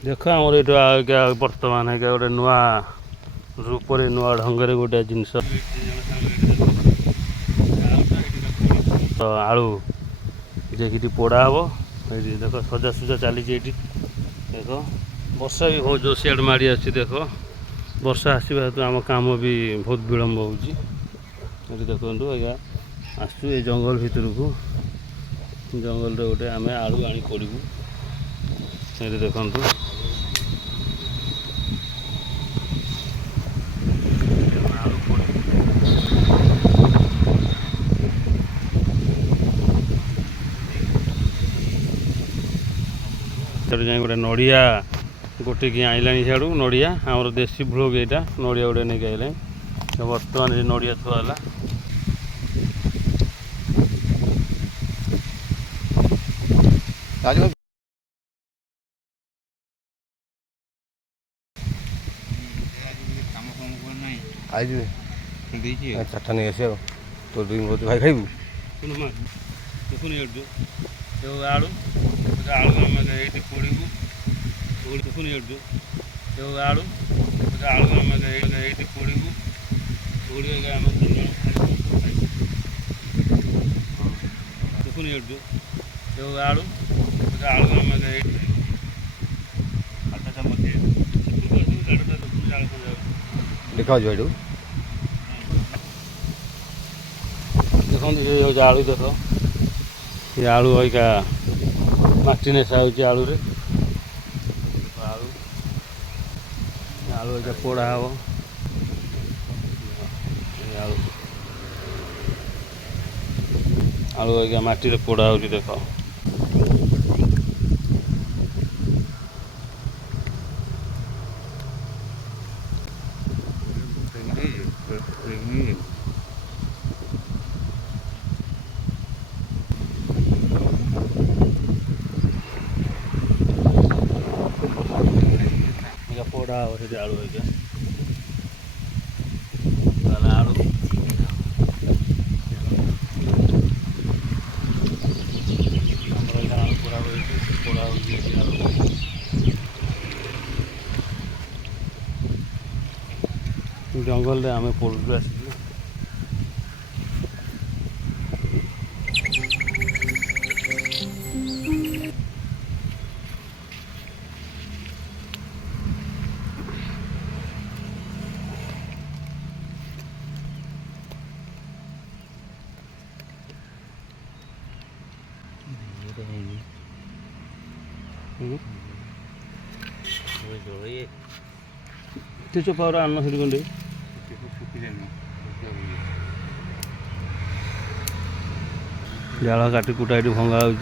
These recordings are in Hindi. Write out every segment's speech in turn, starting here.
देख आमर ये बर्तमान है गोटे नुआ रूप नुआ ढंग गोटे जिनस आलू जे पोड़ा हम ये देख सजासुजा चली देख वर्षा भी बहुत जोर सियाड़ माड़ी आसी देख वर्षा आसवा हेतु आम कम भी बहुत विलम्ब हो देखु आज्ञा आसु ये जंगल भितर को जंगल गोटे आम आलू आनी पड़ू ये देखु जाए गोटे नड़िया गोटे कि आईला सियाड़ू नड़िया आमर देसी ब्लॉग यहाँ नड़िया गोटे नहीं आइला बर्तमान ये नड़िया थुआला आज चार्टा नहीं आस तो भाई खाइबू देखुन आलू आलू आम ये पड़ू देखुन आलू आलू आम ये पड़ू पड़ी आम देखुन आलू आलू आम देखा भाई देखो आलू देख ये आलू का माटी नेसा हो आलू रे आलू आलू का पोड़ा हम आलू आलू का माटी पोड़ा हो देख पोड़ा हो आलू है आलू पोड़ा जंगल आम पड़ू आस चोपा आन से गंडे जाल काटी कुटा ये भंगा हो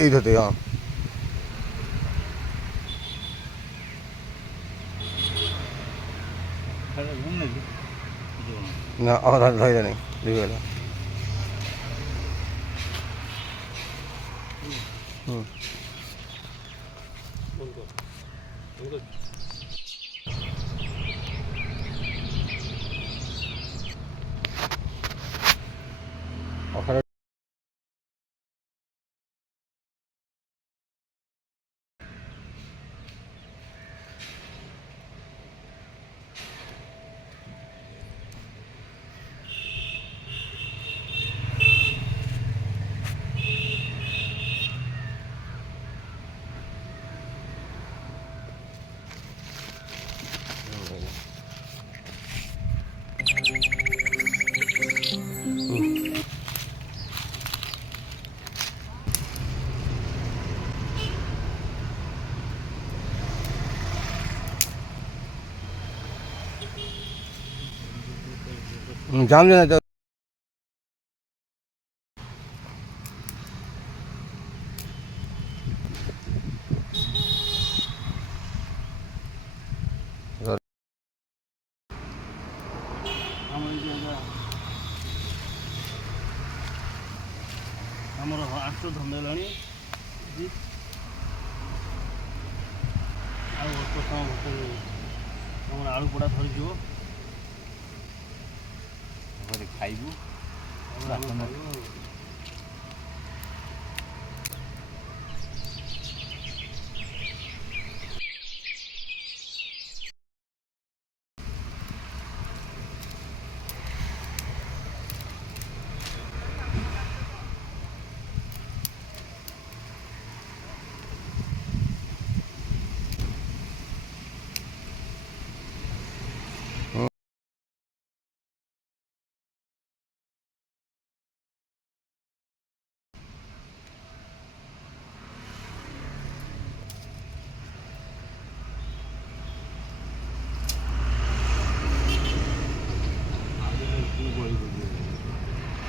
इधर हाँ ना और धैर्य नहीं दिखेगा जाम देना ଆମର ଆଠ ଧନ୍ଦେଲାଣି ଆଉ ଅଳ୍ପ ସମୟ ଭିତରେ ଆମର ଆଳୁ ପୋଡ଼ା ଧରିଯିବ ଘରେ ଖାଇବୁ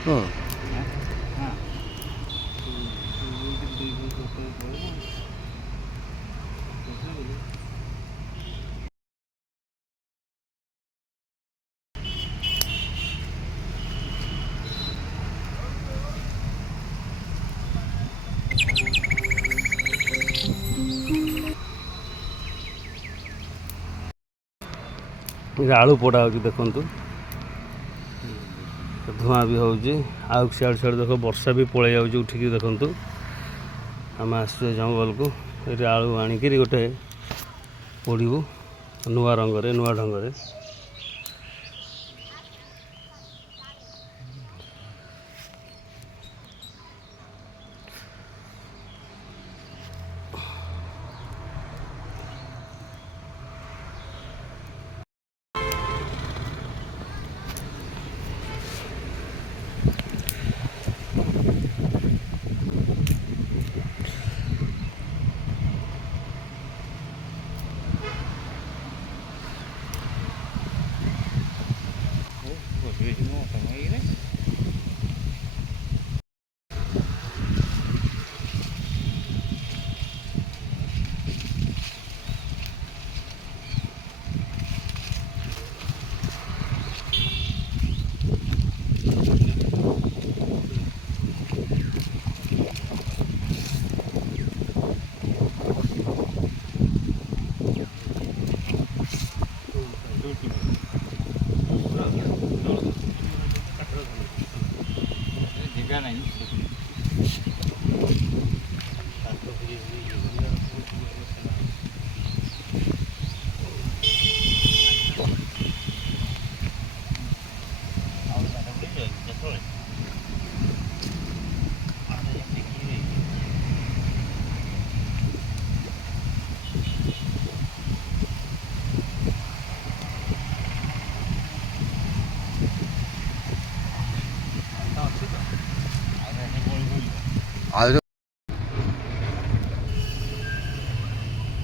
ହଁ ଆଳୁ ପୋଡ଼ା ହେଉଛି ଦେଖନ୍ତୁ ଧୂଆଁ ବି ହେଉଛି ଆଉ ସିଆଡ଼େ ସିଆଡ଼େ ଦେଖ ବର୍ଷା ବି ପଳେଇ ଯାଉଛି ଉଠିକି ଦେଖନ୍ତୁ ଆମେ ଆସିଛୁ ଜଙ୍ଗଲକୁ ଏଠି ଆଳୁ ଆଣିକିରି ଗୋଟେ ପୋଡ଼ିବୁ ନୂଆ ରଙ୍ଗରେ ନୂଆ ଢଙ୍ଗରେ ଜାଗା ନାହିଁ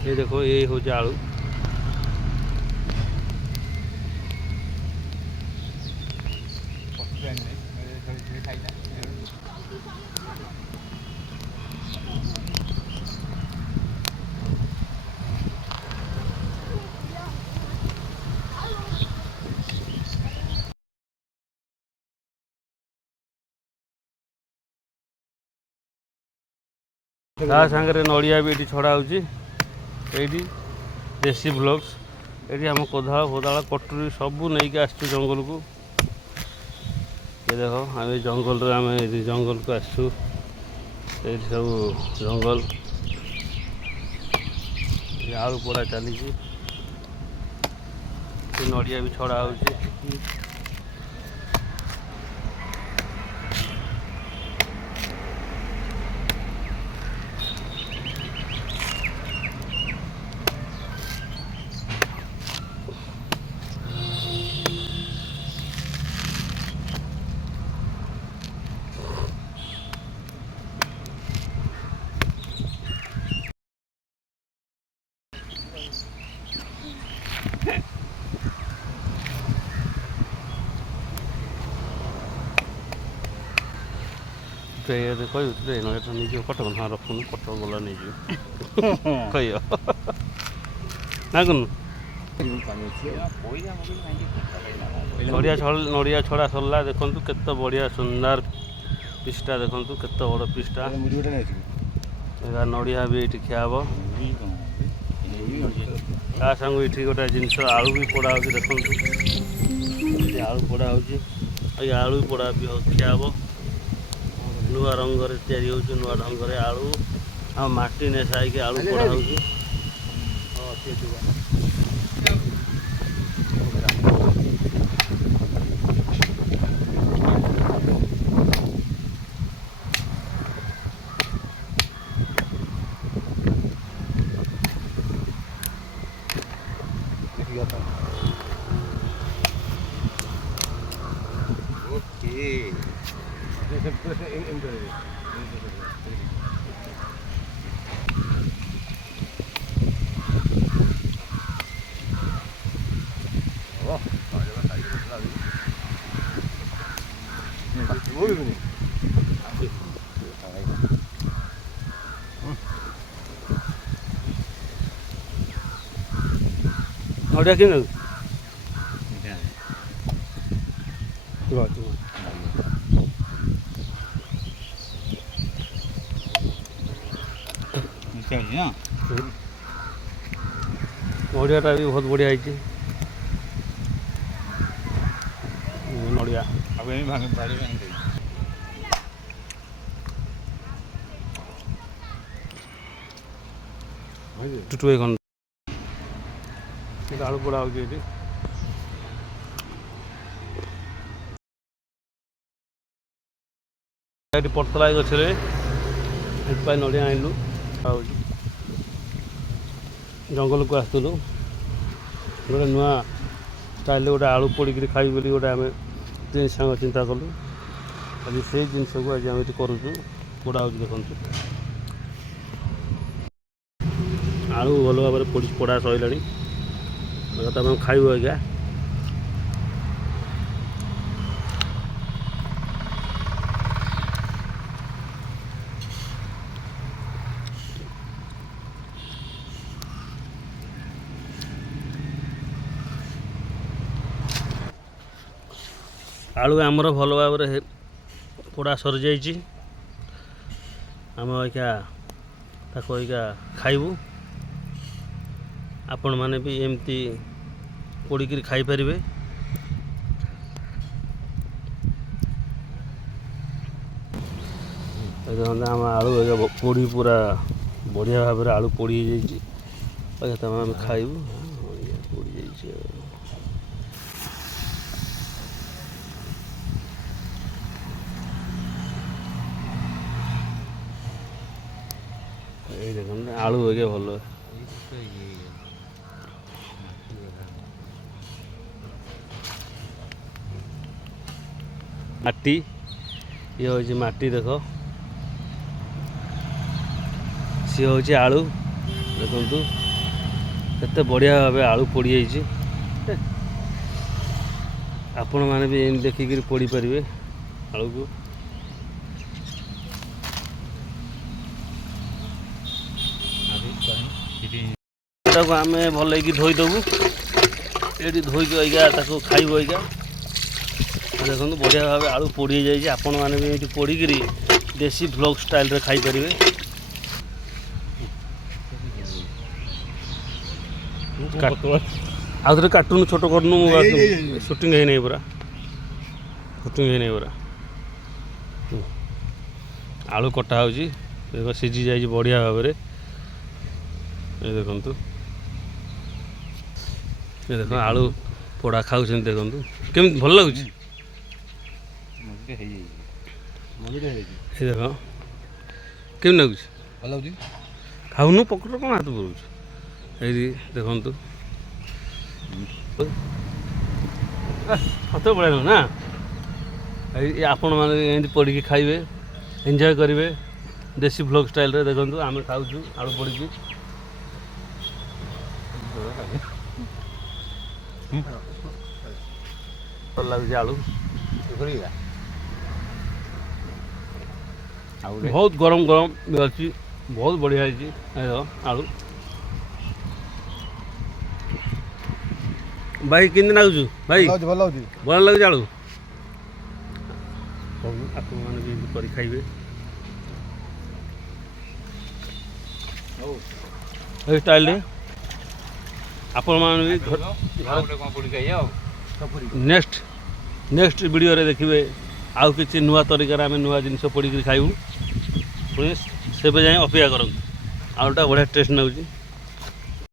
ये देखो ये हो आलू ता सागर नड़िया भी ये छड़ा होती देसी ब्लॉक्स ये आम कोदाल फोदाल कटुरी सबू नहीं कि आसचु जंगल को ये देख आम जंगल आम जंगल को आसचु ये सब जंगल आलू पोड़ा चली नड़िया भी छड़ा होती कहू नड़िया नहीं कटक हाँ रखुन कटक गला नहीं कह ना कौन नड़िया छड़ा सरला देखु केते बढ़िया सुंदर ପିସ୍ଟା ଦେଖନ୍ତୁ କେତେ ବଡ଼ ପିସ୍ଟା। ମୁଢ଼ି ନେଇଛି ଏଇଟା ନଡ଼ିଆ ବି ଏଇଠି ଖିଆ ହେବ। ମୁଢ଼ି କ'ଣ ତା ସାଙ୍ଗକୁ ଏଇଠି ଗୋଟେ ଜିନିଷ ଆଳୁ ବି ପୋଡ଼ା ହେଉଛି ଦେଖନ୍ତୁ। ଏଠି ଆଳୁ ପୋଡ଼ା ହେଉଛି। ଏଇ ଆଳୁ ପୋଡ଼ା ବି ଖିଆ ହେବ। ନୂଆ ରଙ୍ଗରେ ତିଆରି ହେଉଛି, ନୂଆ ଢଙ୍ଗରେ ଆଳୁ ଆଉ ମାଟି ନେଶା ହେଇକି ଆଳୁ ପୋଡ଼ା ହେଉଛି। ନଡ଼ିଆ କିଣୁ ନଡ଼ିଆଟା ବି ବହୁତ ବଢ଼ିଆ ହେଇଛି। ନଡ଼ିଆ ଟୁଟୁ ଭାଇ ଖଣ୍ଡ ଆଳୁ ପୋଡ଼ା ହେଉଛି ଏଠି। ଏଠି ପତଳା ଗଛରେ ଏଥିପାଇଁ ନଡ଼ିଆ ଆଣିଲୁ। ହେଉଛି ଜଙ୍ଗଲକୁ ଆସିଥିଲୁ, ଗୋଟେ ନୂଆ ଷ୍ଟାଇଲ୍ରେ ଗୋଟେ ଆଳୁ ପୋଡ଼ିକିରି ଖାଇବୁ ବୋଲି ଗୋଟେ ଆମେ ତିନି ସାଙ୍ଗ ଚିନ୍ତା କଲୁ। ଆଜି ସେଇ ଜିନିଷକୁ ଆଜି ଆମେ ଏଠି କରୁଛୁ, ପୋଡ଼ା ହେଉଛି ଦେଖନ୍ତୁ। ଆଳୁ ଭଲ ଭାବରେ ପୋଡ଼ା ସରିଲାଣି, ଆମେ ଖାଇବୁ ଆଜ୍ଞା। ଆଳୁ ଆମର ଭଲ ଭାବରେ ପୋଡ଼ା ସରିଯାଇଛି। ଆମେ ଅଇକା ତାକୁ ଅଇକା ଖାଇବୁ। ଆପଣମାନେ ବି ଏମିତି ପୋଡ଼ିକିରି ଖାଇପାରିବେ। ଦେଖନ୍ତୁ ଆମ ଆଳୁ ପୋଡ଼ି ପୁରା ବଢ଼ିଆ ଭାବରେ ଆଳୁ ପୋଡ଼ି ହେଇଯାଇଛି। ତମେ ଆମେ ଖାଇବୁ। ପୋଡ଼ି ଯାଇଛି ଏଇ ଦେଖନ୍ତୁ ଆଳୁ ଆଜ୍ଞା ଭଲ। ମାଟି ଇଏ ହେଉଛି ମାଟି, ଦେଖ ସିଏ ହେଉଛି ଆଳୁ। ଦେଖନ୍ତୁ କେତେ ବଢ଼ିଆ ଭାବେ ଆଳୁ ପୋଡ଼ି ଯାଇଛି। ଆପଣମାନେ ବି ଏମିତି ଦେଖିକିରି ପୋଡ଼ି ପାରିବେ ଆଳୁକୁ। ତାକୁ ଆମେ ଭଲକି ଧୋଇଦେବୁ। ଏଠି ଧୋଇକି ଆଇକା ତାକୁ ଖାଇବୁ ଆଇକା। ଦେଖନ୍ତୁ ବଢ଼ିଆ ଭାବେ ଆଳୁ ପୋଡ଼ି ହେଇଯାଇଛି। ଆପଣମାନେ ବି ଏଇଠି ପୋଡ଼ିକିରି ଦେଶୀ ଭ୍ଲଗ୍ ଷ୍ଟାଇଲ୍ରେ ଖାଇପାରିବେ। ଆଉ ଥରେ କାଟୁନୁ, ଛୋଟ କରୁନୁ, ସୁଟିଂ ହେଇନାହିଁ ପୁରା, ସୁଟିଂ ହେଇନାହିଁ ପୁରା। ଆଳୁ କଟା ହେଉଛି, ଦେଖ ସିଝି ଯାଇଛି ବଢ଼ିଆ ଭାବରେ। ଏ ଦେଖନ୍ତୁ, ଏ ଦେଖ ଆଳୁ ପୋଡ଼ା ଖାଉଛନ୍ତି, ଦେଖନ୍ତୁ କେମିତି ଭଲ ଲାଗୁଛି। ଏ ଦେଖ କେମିତି ଲାଗୁଛି, ଭଲ ଲାଗୁଛି। ଖାଉନୁ ପକଡ଼ କ'ଣ ହାତ ପୁରଉଛୁ। ଏଇଠି ଦେଖନ୍ତୁ ହାତ ବଢ଼ିଆ ନୁହଁ ନା। ଏଇ ଆପଣମାନେ ଏମିତି ପୋଡ଼ିକି ଖାଇବେ, ଏନ୍ଜୟ କରିବେ ଦେଶୀ ଭ୍ଲଗ୍ ଷ୍ଟାଇଲ୍ରେ। ଦେଖନ୍ତୁ ଆମେ ଖାଉଛୁ ଆଳୁ ପୋଡ଼ିକି। ଭଲ ଲାଗୁଛି ଆଳୁ, ବହୁତ ଗରମ ଗରମ ବି ଅଛି, ବହୁତ ବଢ଼ିଆ ହେଇଛି ଆଳୁ। ଭାଇ କେମିତି ଲାଗୁଛୁ ଭାଇ? ଭଲ ଲାଗୁଛି। ଭଲ ଲାଗୁଛି ଆଳୁ। ଦେଖାଉନୁ ଆପଣମାନେ ବି ଏମିତି କରି ଖାଇବେ। ହଉ ଏଇ ଷ୍ଟାଇଲ୍ରେ ଆପଣମାନେ ବି ଗୋଟେ କ'ଣ ପୋଡ଼ି ଖାଇବା ଆଉ ନେକ୍ସଟ ଭିଡ଼ିଓରେ ଦେଖିବେ ଆଉ କିଛି ନୂଆ ତରିକାରେ ଆମେ ନୂଆ ଜିନିଷ ପୋଡ଼ିକିରି ଖାଇବୁ। ପୁଣି ସେବେ ଯାଏଁ ଅପେକ୍ଷା କରନ୍ତୁ। ଆଳୁଟା ବଢ଼ିଆ ଟେଷ୍ଟ ଲାଗୁଛି।